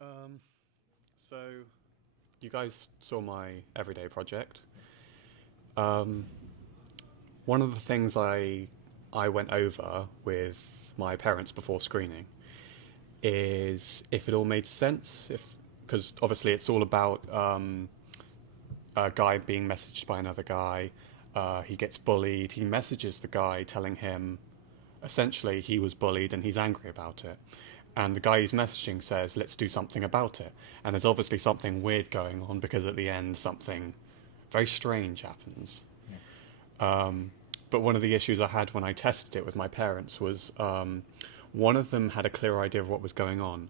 Um, so you guys saw my everyday project. Um, one of the things I went over with my parents before screening is if it all made sense. If because obviously it's all about a guy being messaged by another guy. He gets bullied. He messages the guy telling him essentially he was bullied and he's angry about it. And the guy he's messaging says, let's do something about it. And there's obviously something weird going on because at the end something very strange happens. Yeah. Um, but one of the issues I had when I tested it with my parents was one of them had a clear idea of what was going on,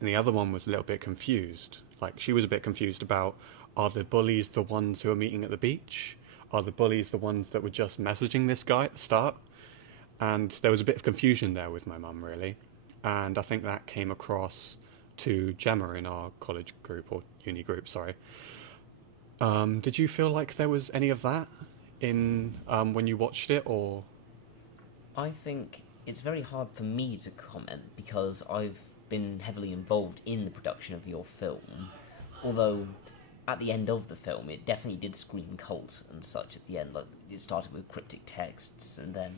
and the other one was a little bit confused. Like she was a bit confused about, are the bullies the ones who are meeting at the beach? Are the bullies the ones that were just messaging this guy at the start? And there was a bit of confusion there with my mum, really. And I think that came across to Gemma in our college group, or uni group, sorry. Did you feel like there was any of that in when you watched it, or I think it's very hard for me to comment because I've been heavily involved in the production of your film. Although, at the end of the film, it definitely did scream cult and such at the end. Like, it started with cryptic texts and then,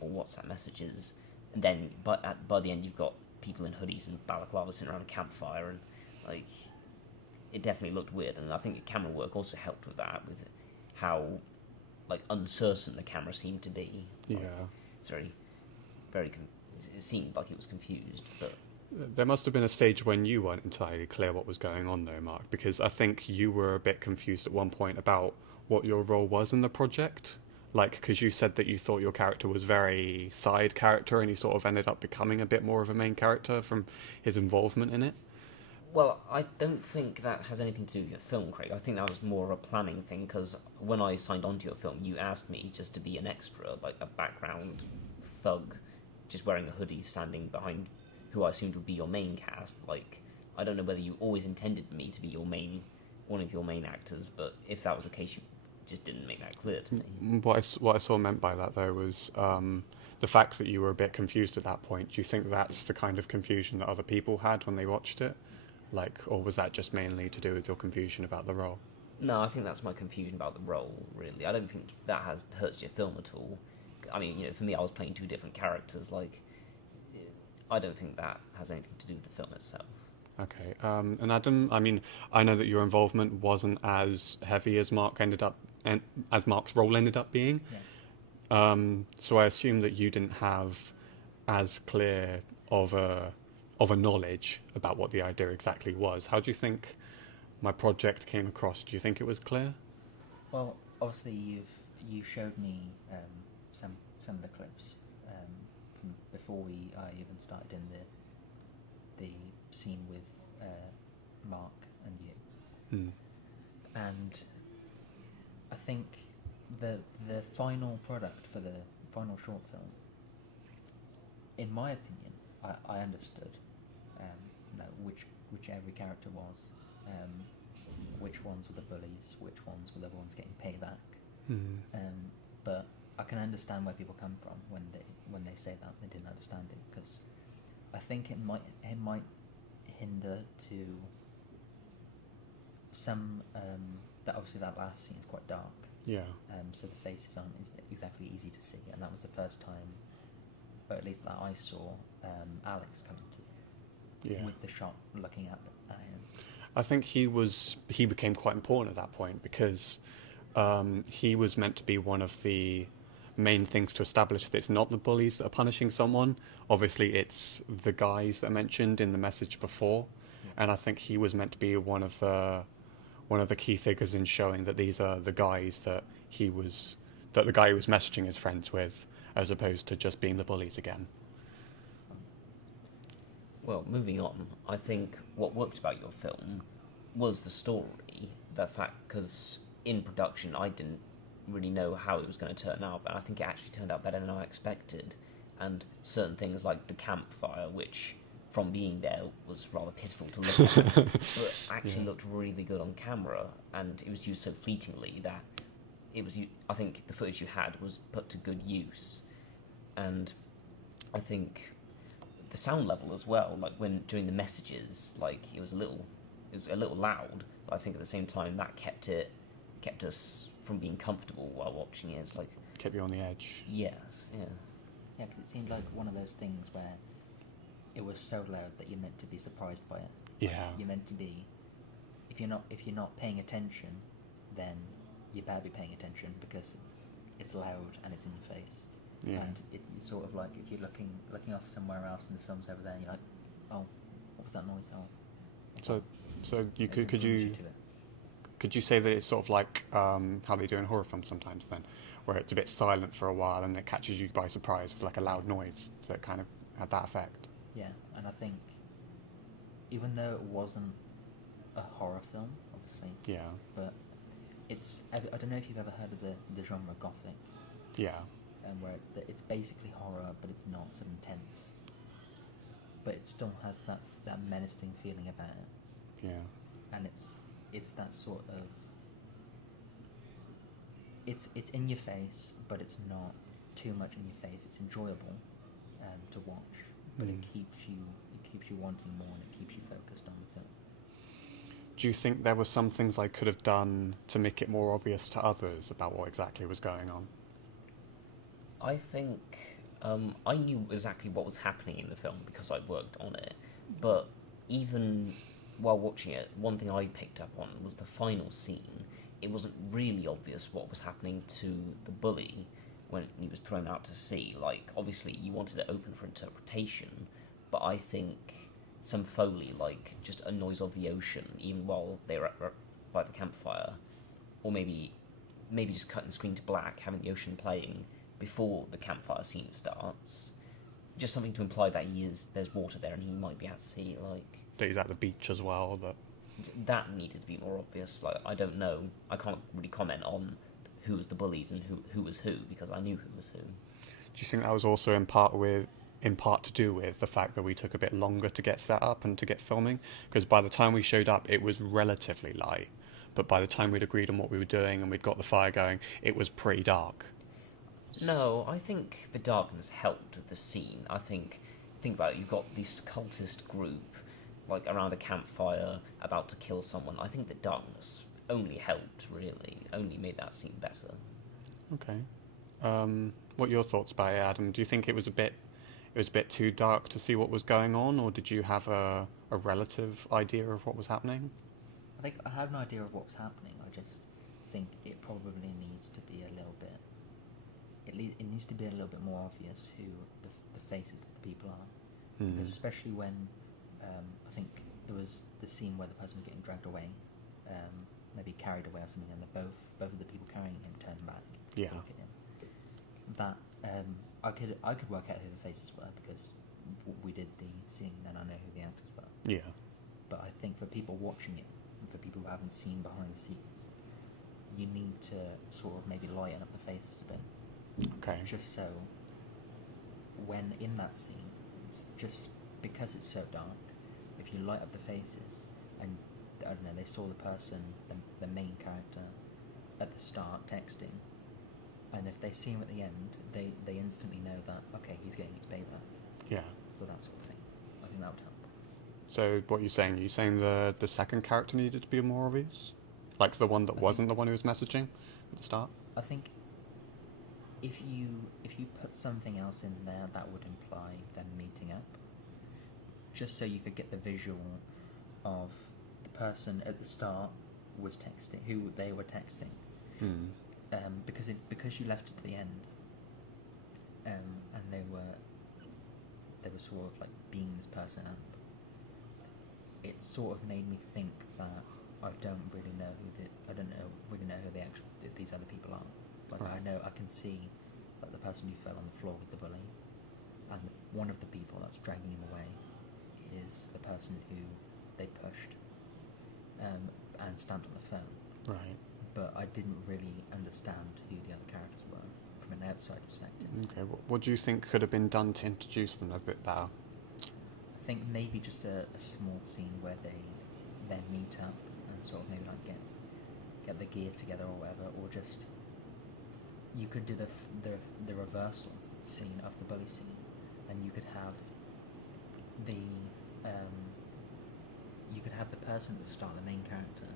or WhatsApp messages, and then by the end, you've got people in hoodies and balaclavas sitting around a campfire, and, like, it definitely looked weird. And I think the camera work also helped with that, with how, like, uncertain the camera seemed to be. yeah? Like, it's very, it seemed like it was confused, but There must have been a stage when you weren't entirely clear what was going on, though, Mark, because I think you were a bit confused at one point about what your role was in the project. Like, because you said that you thought your character was very side character, and he sort of ended up becoming a bit more of a main character from his involvement in it. well, I don't think that has anything to do with your film, Craig. I think that was more of a planning thing because when I signed on to your film, you asked me just to be an extra, like a background thug, just wearing a hoodie, standing behind who I assumed would be your main cast. Like, I don't know whether you always intended me to be one of your main actors, but if that was the case, you just didn't make that clear to me. What I saw meant by that, though, was the fact that you were a bit confused at that point. Do you think that's the kind of confusion that other people had when they watched it? Like, or was that just mainly to do with your confusion about the role? No, I think that's my confusion about the role. Really, I don't think that has hurts your film at all. I mean, for me, I was playing two different characters. Like, I don't think that has anything to do with the film itself. Okay. And Adam, I mean, I know that your involvement wasn't as heavy as Mark ended up, and as Mark's role ended up being. Yeah. So I assume that you didn't have as clear of a knowledge about what the idea exactly was. How do you think my project came across? Do you think it was clear? Well, obviously you showed me some of the clips from before I even started in the scene with Mark and you, Hmm. and I think the final product for the final short film, in my opinion, I understood, which every character was, um, which ones were the bullies, which ones were the ones getting payback. Hmm. But I can understand where people come from when they say that they didn't understand it, because I think it might hinder to some, that obviously that last scene is quite dark, Yeah. so the faces aren't exactly easy to see, and that was the first time, or at least that I saw, Alex coming to you Yeah. with the shot looking at him. I think he became quite important at that point because he was meant to be one of the main things to establish that it's not the bullies that are punishing someone. Obviously, it's the guys that are mentioned in the message before, Yeah. and I think he was meant to be one of the key figures in showing that these are the guys that the guy he was messaging his friends with, as opposed to just being the bullies again. Well, moving on, I think what worked about your film was the story. The fact, because in production, I didn't really know how it was going to turn out, but I think it actually turned out better than I expected. And certain things like the campfire, which from being there was rather pitiful to look at, but actually Yeah. looked really good on camera, and it was used so fleetingly that I think the footage you had was put to good use, and I think the sound level as well. Like when during the messages, like it was a little loud, but I think at the same time that kept us from being comfortable while watching it. It's like Kept you on the edge. yes, yeah. Yeah, because it seemed like one of those things where it was so loud that you're meant to be surprised by it. Yeah. You're meant to be. If you're not paying attention, then you better be paying attention because it's loud and it's in your face. Yeah. And it's sort of like if you're looking off somewhere else and the film's over there, and you're like, oh, what was that noise? Oh. what's So, that? so you It could brings you to it. could you say that it's sort of like how they do in horror films sometimes then, where it's a bit silent for a while and it catches you by surprise with like a loud noise, so it kind of had that effect. Yeah, and I think even though it wasn't a horror film, obviously, Yeah. but I don't know if you've ever heard of the genre gothic, Yeah. where it's basically horror, but it's not so intense. But it still has that menacing feeling about it, Yeah. and it's that sort of it's in your face, but it's not too much in your face. It's enjoyable to watch, but Mm. it keeps you wanting more, and it keeps you focused on the film. Do you think there were some things I could have done to make it more obvious to others about what exactly was going on? I think I knew exactly what was happening in the film because I worked on it, but even while watching it, one thing I picked up on was the final scene. It wasn't really obvious what was happening to the bully when he was thrown out to sea. Like, obviously, you wanted it open for interpretation, but I think some Foley, like just a noise of the ocean, even while they were by the campfire, or maybe just cutting the screen to black, having the ocean playing before the campfire scene starts, just something to imply that there's water there and he might be at sea. Like That he's at the beach as well. that needed to be more obvious. Like, I don't know, I can't really comment on who was the bullies and who was who because I knew who was who. Do you think that was also in part to do with the fact that we took a bit longer to get set up and to get filming? Because by the time we showed up, it was relatively light, but by the time we'd agreed on what we were doing and we'd got the fire going, it was pretty dark. No, I think the darkness helped with the scene. Think about it, you've got this cultist group, like, around a campfire, about to kill someone. I think the darkness only helped, really, only made that scene better. Okay. What are your thoughts about it, Adam? Do you think it was a bit too dark to see what was going on, or did you have a relative idea of what was happening? I think I had an idea of what was happening. I just think it probably needs to be a little bit. It needs to be a little bit more obvious who the faces of the people are, because especially when I think there was the scene where the person was getting dragged away, maybe carried away or something, and both of the people carrying him turned back to Yeah. look at him. That I could work out who the faces were because we did the scene and I know who the actors were. Yeah. But I think for people watching it, and for people who haven't seen behind the scenes, you need to sort of maybe lighten up the faces a bit. Okay. Just so when in that scene, just because it's so dark, if you light up the faces and, I don't know, they saw the person, the main character at the start texting, and if they see him at the end, they instantly know that, okay, he's getting his payback. Yeah. So that sort of thing. I think that would help. So what are you saying? Are you saying the second character needed to be more obvious? Like the one that wasn't the one who was messaging at the start? I think if you put something else in there, that would imply them meeting up. Just so you could get the visual of the person at the start was texting, who they were texting. Because you left it to the end, and they were sort of like being this person up. It sort of made me think that I don't really know who these other people are. Like, Right. I can see that the person who fell on the floor was the bully, and one of the people that's dragging him away is the person who they pushed and stamped on the phone. Right. But I didn't really understand who the other characters were from an outside perspective. Okay. What do you think could have been done to introduce them a bit better? I think maybe just a small scene where they then meet up and sort of maybe like get the gear together or whatever, or just you could do the reversal scene of the bully scene, and you could have the you could have the person at the start, the main character,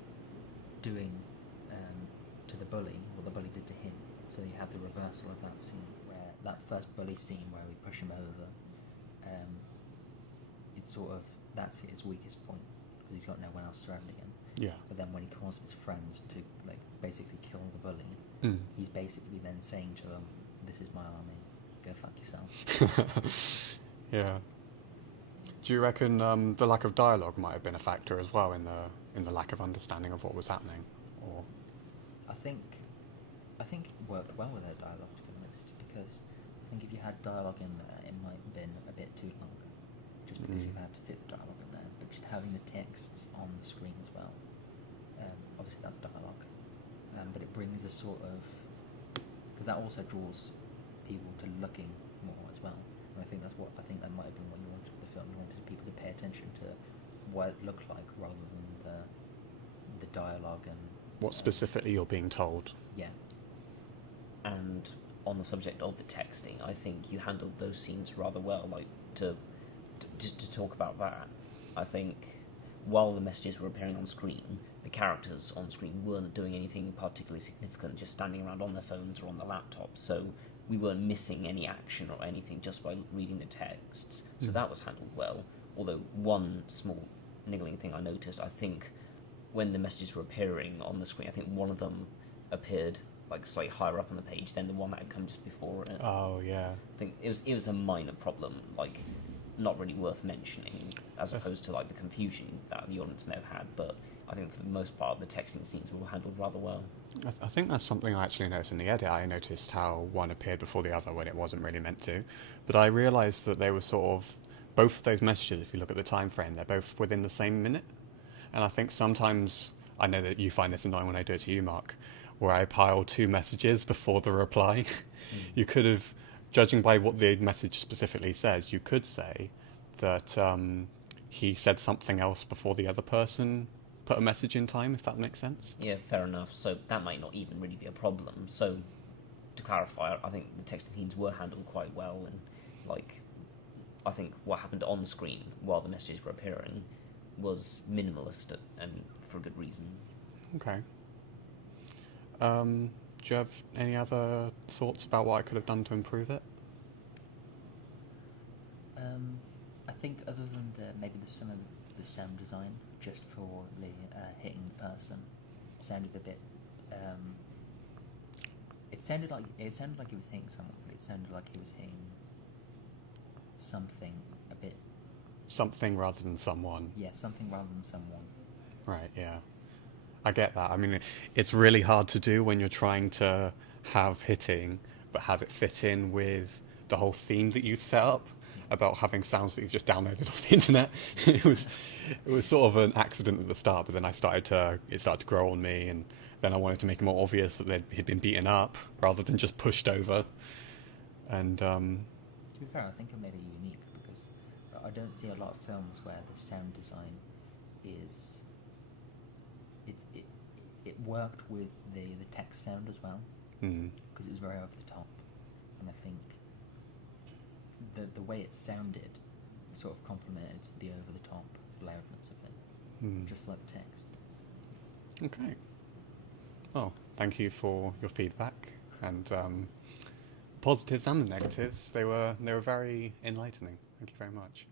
doing to the bully what the bully did to him. So you have the reversal of that scene, where that first bully scene where we push him over. It's sort of that's his weakest point because he's got no one else surrounding him. Yeah. But then when he calls his friends to like basically kill the bully, he's basically then saying to them, "This is my army. Go fuck yourself." Yeah. Do you reckon the lack of dialogue might have been a factor as well in the lack of understanding of what was happening? Or I think it worked well without dialogue, to be honest, because I think if you had dialogue in there, it might have been a bit too long, just because you had to fit the dialogue in there. But just having the texts on the screen as well, obviously that's dialogue, but it brings a sort of, because that also draws people to looking more as well. And I think that might have been what you wanted with the film. You wanted people to pay attention to what it looked like rather than the dialogue and what specifically you're being told. Yeah. And on the subject of the texting, I think you handled those scenes rather well. Like to talk about that, I think while the messages were appearing on screen, the characters on screen weren't doing anything particularly significant, just standing around on their phones or on their laptops. So we weren't missing any action or anything just by reading the texts. So that was handled well. Although one small niggling thing I noticed, I think when the messages were appearing on the screen, I think one of them appeared like slightly higher up on the page than the one that had come just before it. Oh yeah. I think it was a minor problem, like not really worth mentioning, as opposed to like the confusion that the audience may have had. But I think for the most part, the texting scenes were handled rather well. I think that's something I actually noticed in the edit. I noticed how one appeared before the other when it wasn't really meant to. But I realised that they were sort of, both of those messages, if you look at the time frame, they're both within the same minute. And I think sometimes, I know that you find this annoying when I do it to you, Mark, where I pile two messages before the reply. You could have, judging by what the message specifically says, you could say that he said something else before the other person put a message in time, if that makes sense. Yeah, fair enough. So that might not even really be a problem. So to clarify, I think the texting scenes were handled quite well, and like I think what happened on the screen while the messages were appearing was minimalist and for a good reason. Okay. Do you have any other thoughts about what I could have done to improve it? I think other than maybe some of the sound design, just for the hitting the person, sounded a bit. It sounded like he was hitting someone, but it sounded like he was hitting something a bit. Something rather than someone. Yeah, something rather than someone. Right, yeah. I get that. I mean, it's really hard to do when you're trying to have hitting, but have it fit in with the whole theme that you set up about having sounds that you've just downloaded off the internet. It was sort of an accident at the start, but then it started to grow on me, and then I wanted to make it more obvious that he'd been beaten up rather than just pushed over. And to be fair, I think it made it unique because I don't see a lot of films where the sound design is. It worked with the text sound as well, because it was very over the top, and I think the way it sounded sort of complemented the over the top loudness of it, just like the text. Okay. Well, thank you for your feedback, and positives and the negatives. They were very enlightening. Thank you very much.